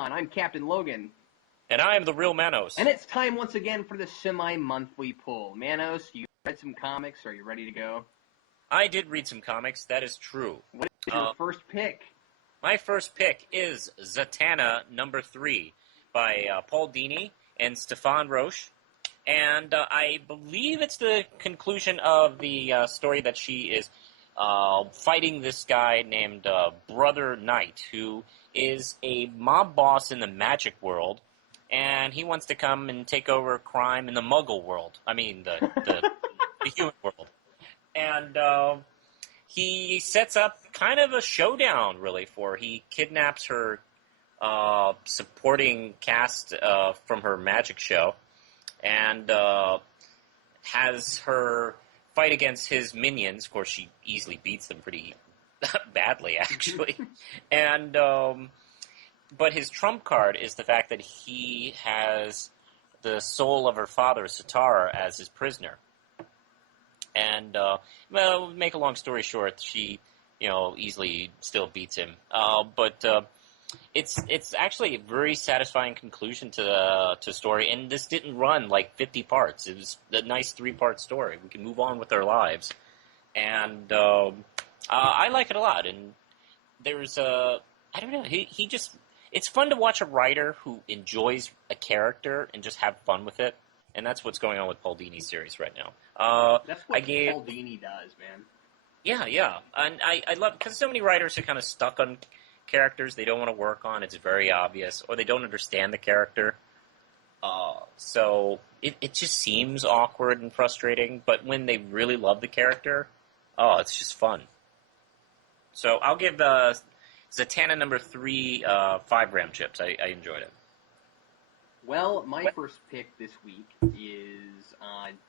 on. I'm Captain Logan. And I am the real Manos. And it's time once again for the semi-monthly pull. Manos, you read some comics. Are you ready to go? I did read some comics. That is true. What is your first pick? My first pick is Zatanna #3 by Paul Dini and Stefan Roche. And I believe it's the conclusion of the story that she is fighting this guy named Brother Knight, who is a mob boss in the magic world, and he wants to come and take over crime in the Muggle world. I mean, the human world. And he sets up kind of a showdown, really, he kidnaps her supporting cast from her magic show, and has her fight against his minions. Of course, she easily beats them pretty badly, actually. And but his trump card is the fact that he has the soul of her father, Satara, as his prisoner. And well, make a long story short, she easily still beats him. But it's actually a very satisfying conclusion to the story, and this didn't run like 50 parts. It was a nice 3-part story. We can move on with our lives, and I like it a lot. And there's I don't know, he just, it's fun to watch a writer who enjoys a character and just have fun with it, and that's what's going on with Paul Dini's series right now. That's what Paul Dini does, man. Yeah, and I love, because so many writers are kind of stuck on characters they don't want to work on. It's very obvious, or they don't understand the character. So it just seems awkward and frustrating, but when they really love the character, it's just fun. So I'll give Zatanna #3 5-gram chips. I enjoyed it. Well, my first pick this week is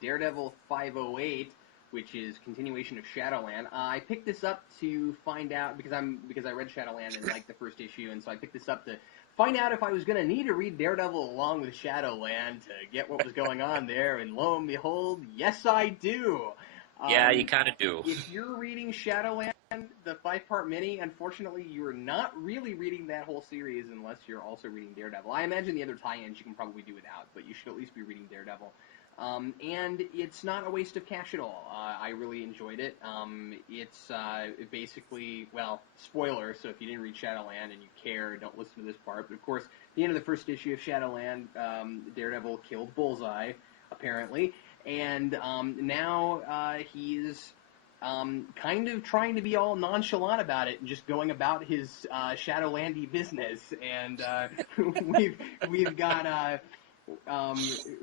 Daredevil 508, which is continuation of Shadowland. I picked this up to find out because I read Shadowland and liked the first issue, and so I picked this up to find out if I was going to need to read Daredevil along with Shadowland to get what was going on there. And lo and behold, yes, I do. Yeah, you kind of do. If you're reading Shadowland, the 5-part mini, unfortunately, you're not really reading that whole series unless you're also reading Daredevil. I imagine the other tie-ins you can probably do without, but you should at least be reading Daredevil. And it's not a waste of cash at all. I really enjoyed it. It's basically, well, spoiler, so if you didn't read Shadowland and you care, don't listen to this part. But of course, at the end of the first issue of Shadowland, Daredevil killed Bullseye, apparently. And now he's kind of trying to be all nonchalant about it and just going about his Shadowlandy business. And we've got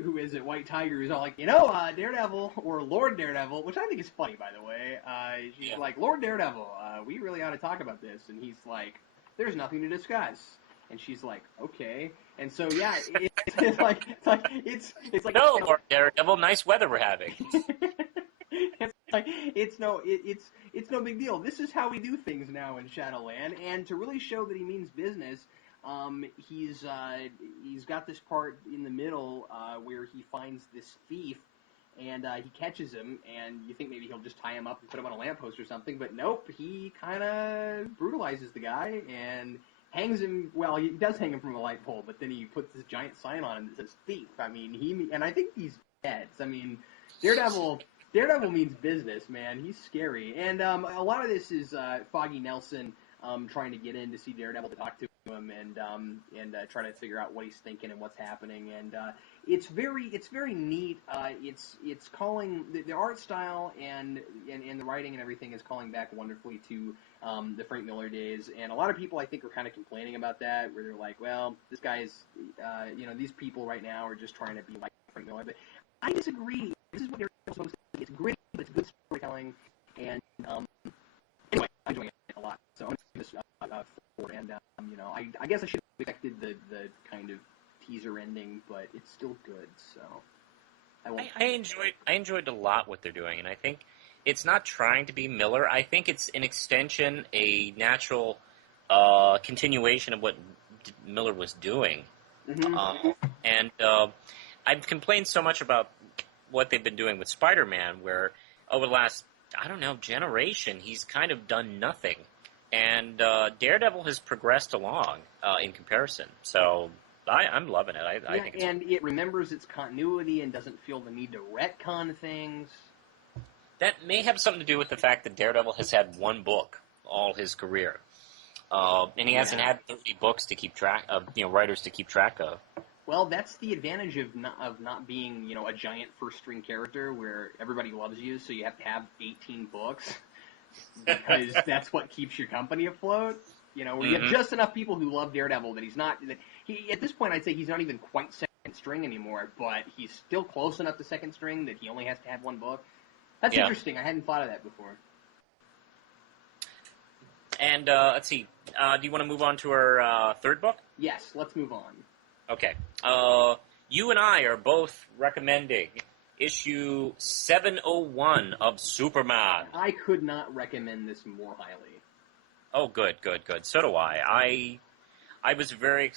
who is it? White Tiger, who's all like, Daredevil, or Lord Daredevil, which I think is funny, by the way. She's like, Lord Daredevil, we really ought to talk about this. And he's like, there's nothing to discuss. And she's like, okay. And so, yeah, it's like no, Lord Daredevil, nice weather we're having. It's no big deal. This is how we do things now in Shadowland, and to really show that he means business, he's got this part in the middle where he finds this thief, and he catches him, and you think maybe he'll just tie him up and put him on a lamppost or something, but nope, he kind of brutalizes the guy and hangs him. Well, he does hang him from a light pole, but then he puts this giant sign on him that says thief. I mean, and I think he's dead. I mean, Daredevil means business, man. He's scary. And a lot of this is Foggy Nelson trying to get in to see Daredevil to talk to him and try to figure out what he's thinking and what's happening. And it's very neat. It's calling the art style and the writing and everything is calling back wonderfully to the Frank Miller days. And a lot of people, I think, are kind of complaining about that, where they're like, well, this guy is, these people right now are just trying to be like Frank Miller. But I disagree. This is what Daredevil's supposed to be. It's great, but it's good storytelling, and anyway, I'm enjoying it a lot. So I'm going to give this 4, and I guess I should have expected the kind of teaser ending, but it's still good. So I enjoyed a lot what they're doing, and I think it's not trying to be Miller. I think it's an extension, a natural continuation of what Miller was doing, and I've complained so much about what they've been doing with Spider-Man, where over the last, generation, he's kind of done nothing. And Daredevil has progressed along in comparison. So I'm loving it. I think it's... And it remembers its continuity and doesn't feel the need to retcon things. That may have something to do with the fact that Daredevil has had one book all his career. And he hasn't had 30 books to keep track of, writers to keep track of. Well, that's the advantage of not being, a giant first-string character where everybody loves you, so you have to have 18 books, because that's what keeps your company afloat. Where you have just enough people who love Daredevil that at this point I'd say he's not even quite second string anymore, but he's still close enough to second string that he only has to have one book. That's interesting. I hadn't thought of that before. And let's see. Do you want to move on to our third book? Yes, let's move on. Okay. You and I are both recommending issue 701 of Superman. I could not recommend this more highly. Oh, good. So do I. I was very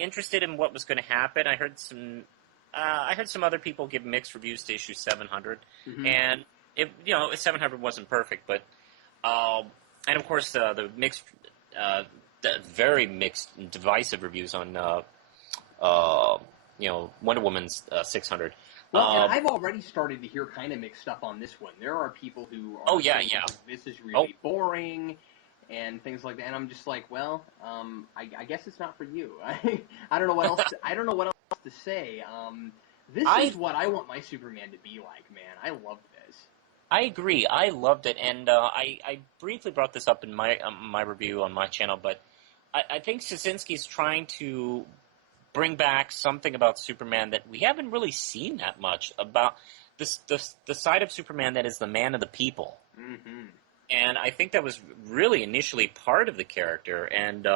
interested in what was going to happen. I heard some other people give mixed reviews to issue 700, and 700 wasn't perfect, but and of course the very mixed and divisive reviews on Wonder Woman's 600. Well, and I've already started to hear kind of mixed stuff on this one. There are people who are saying this is really boring and things like that, and I'm just like, well, I guess it's not for you. I don't know what else. I don't know what else to say. This is what I want my Superman to be like, man. I love this. I agree. I loved it, and I briefly brought this up in my review on my channel, but I think Straczynski's trying to bring back something about Superman that we haven't really seen that much about, the side of Superman that is the man of the people. Mm-hmm. And I think that was really initially part of the character, and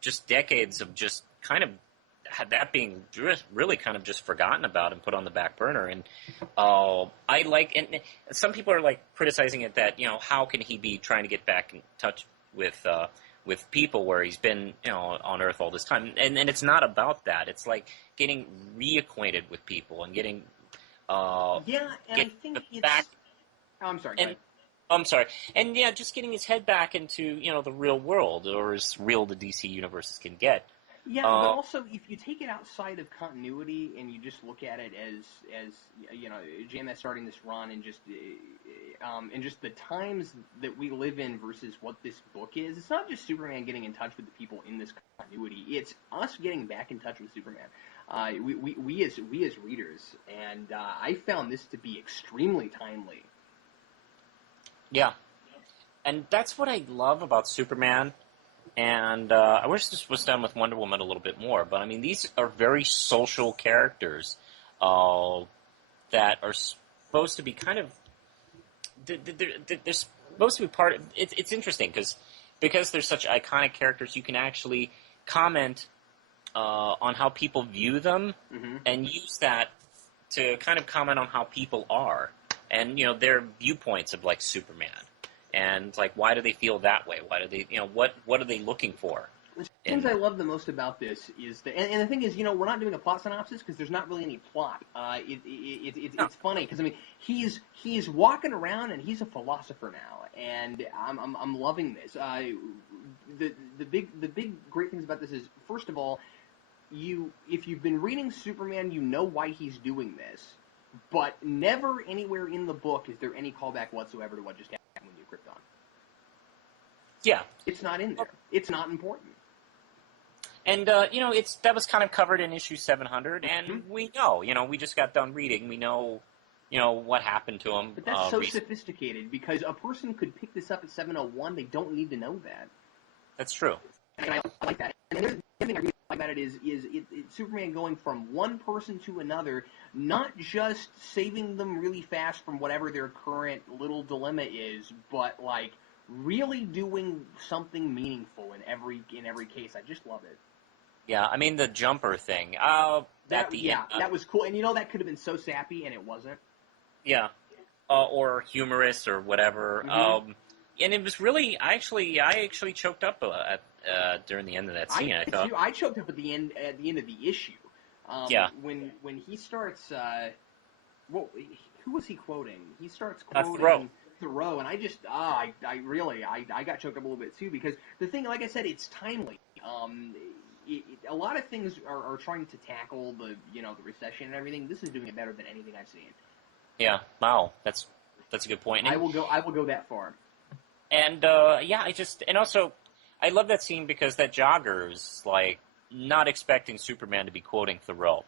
just decades of just kind of had that being really kind of just forgotten about and put on the back burner. And I like, and some people are like criticizing it that, how can he be trying to get back in touch with people where he's been, on Earth all this time. And it's not about that. It's like getting reacquainted with people and getting, I think it's... back. Oh, I'm sorry. I'm sorry. And just getting his head back into, the real world, or as real the DC universes can get. Yeah, but also if you take it outside of continuity and you just look at it as JMS starting this run and just the times that we live in versus what this book is, it's not just Superman getting in touch with the people in this continuity. It's us getting back in touch with Superman. We as readers, and I found this to be extremely timely. Yeah, and that's what I love about Superman. And I wish this was done with Wonder Woman a little bit more. But, I mean, these are very social characters that are supposed to be kind of... They're supposed to be part of... It's interesting because they're such iconic characters, you can actually comment on how people view them and use that to kind of comment on how people are. And, their viewpoints of, like, Superman. And, like, why do they feel that way? Why do they, what are they looking for? The things I love the most about this is and the thing is, we're not doing a plot synopsis because there's not really any plot. It's funny because, I mean, he's walking around and he's a philosopher now, and I'm loving this. The big great things about this is, first of all, if you've been reading Superman, you know why he's doing this, but never anywhere in the book is there any callback whatsoever to what just happened with New Krypton. Yeah. It's not in there. It's not important. And, that was kind of covered in issue 700, and we know, we just got done reading. We know, what happened to him. But that's so sophisticated, because a person could pick this up at 701. They don't need to know that. That's true. And I like that. And the other thing I really like about it is Superman going from one person to another, not just saving them really fast from whatever their current little dilemma is, but, like, really doing something meaningful in every case. I just love it. Yeah, I mean the jumper thing. That was cool. And that could have been so sappy, and it wasn't. Yeah, or humorous or whatever. And it was really, I actually choked up during the end of that scene. I choked up at the end of the issue. When he starts. Who was he quoting? He starts quoting. Thoreau, and I just, I really, I got choked up a little bit too, because the thing, like I said, it's timely. A lot of things are trying to tackle the recession and everything. This is doing it better than anything I've seen. Yeah, wow, that's a good point. And, I will go that far. And and also, I love that scene because that jogger's like not expecting Superman to be quoting Thoreau.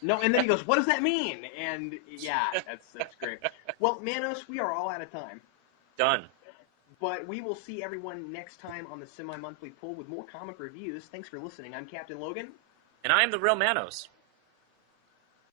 No, and then he goes, "What does that mean?" And yeah, that's great. Well, Manos, we are all out of time. Done. But we will see everyone next time on the semi-monthly pull with more comic reviews. Thanks for listening. I'm Captain Logan. And I am the real Manos.